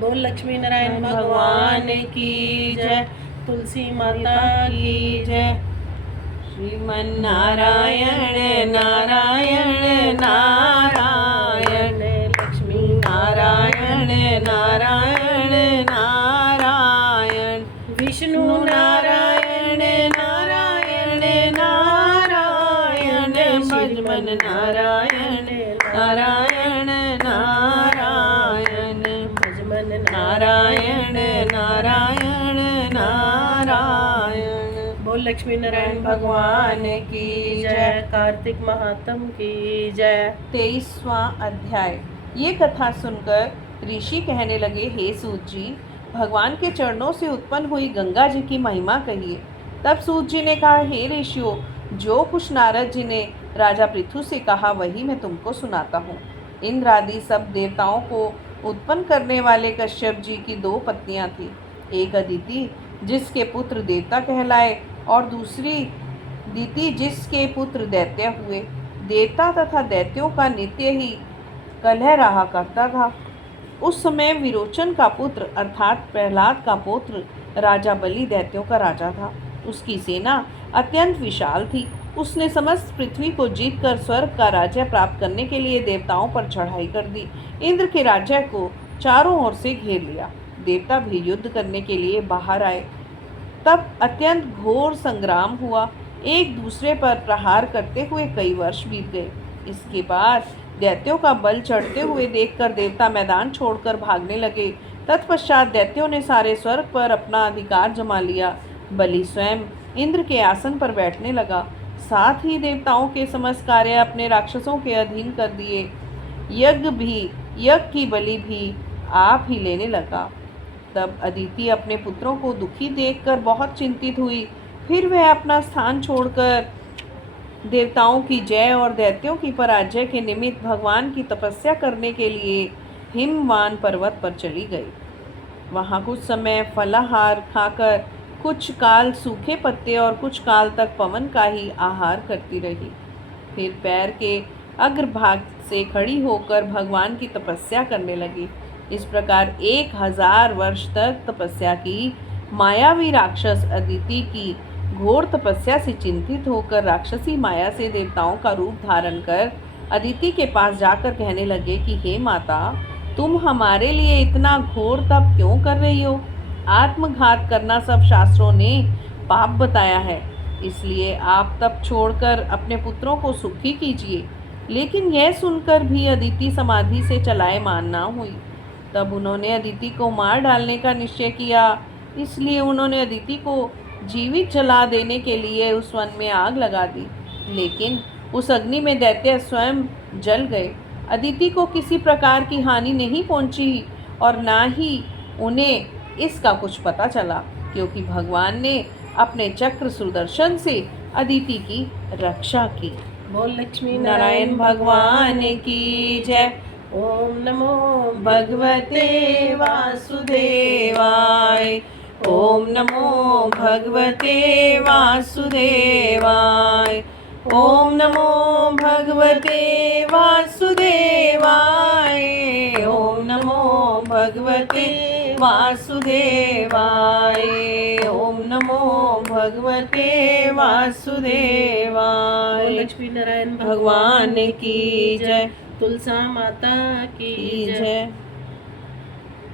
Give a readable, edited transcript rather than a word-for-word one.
बोल लक्ष्मी नारायण भगवान की जय। तुलसी माता की जय। श्रीमन नारायण नारायण नारायण, लक्ष्मी नारायण नारायण नारायण, विष्णु नारायण नारायण नारायण, भजमन नारायण नारायण नारायण, भजमन नारायण नारायण नारायण। बोल लक्ष्मी नारायण भगवान की जय। कार्तिक महात्म की जय। 23वां अध्याय। ये कथा सुनकर ऋषि कहने लगे, हे सूत जी, भगवान के चरणों से उत्पन्न हुई गंगा जी की महिमा कहिए। तब सूत जी ने कहा, हे ऋषियों, जो कुछ नारद जी ने राजा पृथु से कहा वही मैं तुमको सुनाता हूँ। इंद्र आदि सब देवताओं को उत्पन्न करने वाले कश्यप जी की 2 पत्नियां थी। एक अदिति जिसके पुत्र देवता कहलाए और दूसरी दिति जिसके पुत्र दैत्य हुए। देवता तथा दैत्यों का नित्य ही कलह रहा करता था। उस समय विरोचन का पुत्र अर्थात प्रहलाद का पुत्र राजा बलि दैत्यों का राजा था। उसकी सेना अत्यंत विशाल थी। उसने समस्त पृथ्वी को जीतकर स्वर्ग का राज्य प्राप्त करने के लिए देवताओं पर चढ़ाई कर दी। इंद्र के राज्य को चारों ओर से घेर लिया। देवता भी युद्ध करने के लिए बाहर आए। तब अत्यंत घोर संग्राम हुआ। एक दूसरे पर प्रहार करते हुए कई वर्ष बीत गए। इसके बाद दैत्यों का बल चढ़ते हुए देखकर देवता मैदान छोड़कर भागने लगे। तत्पश्चात दैत्यों ने सारे स्वर्ग पर अपना अधिकार जमा लिया। बलि स्वयं इंद्र के आसन पर बैठने लगा। साथ ही देवताओं के समस्त कार्य अपने राक्षसों के अधीन कर दिए। यज्ञ की बलि भी आप ही लेने लगा। तब अदिति अपने पुत्रों को दुखी देखकर बहुत चिंतित हुई। फिर वह अपना स्थान छोड़कर देवताओं की जय और दैत्यों की पराजय के निमित्त भगवान की तपस्या करने के लिए हिमवान पर्वत पर चली गई। वहाँ कुछ समय फलाहार खाकर कुछ काल सूखे पत्ते और कुछ काल तक पवन का ही आहार करती रही। फिर पैर के अग्रभाग से खड़ी होकर भगवान की तपस्या करने लगी। इस प्रकार 1000 वर्ष तक तपस्या की। मायावी राक्षस अदिति की घोर तपस्या से चिंतित होकर राक्षसी माया से देवताओं का रूप धारण कर अदिति के पास जाकर कहने लगे कि हे माता, तुम हमारे लिए इतना घोर तप क्यों कर रही हो? आत्मघात करना सब शास्त्रों ने पाप बताया है, इसलिए आप तप छोड़कर अपने पुत्रों को सुखी कीजिए। लेकिन यह सुनकर भी अदिति समाधि से चलायमान न हुई। तब उन्होंने अदिति को मार डालने का निश्चय किया। इसलिए उन्होंने अदिति को जीवित जला देने के लिए उस वन में आग लगा दी। लेकिन उस अग्नि में दैत्य स्वयं जल गए। अदिति को किसी प्रकार की हानि नहीं पहुंची और ना ही उन्हें इसका कुछ पता चला, क्योंकि भगवान ने अपने चक्र सुदर्शन से अदिति की रक्षा की। बोल लक्ष्मी नारायण भगवान की जय। ओम नमो भगवते वासुदेवाय। ओम नमो भगवते वासुदेवाय। ओम नमो भगवते वासुदेवाय। ओम नमो भगवते वासुदेवाय। ओम नमो भगवते वासुदेवाय। लक्ष्मी नारायण भगवान की जय। तुलसा माता की जय।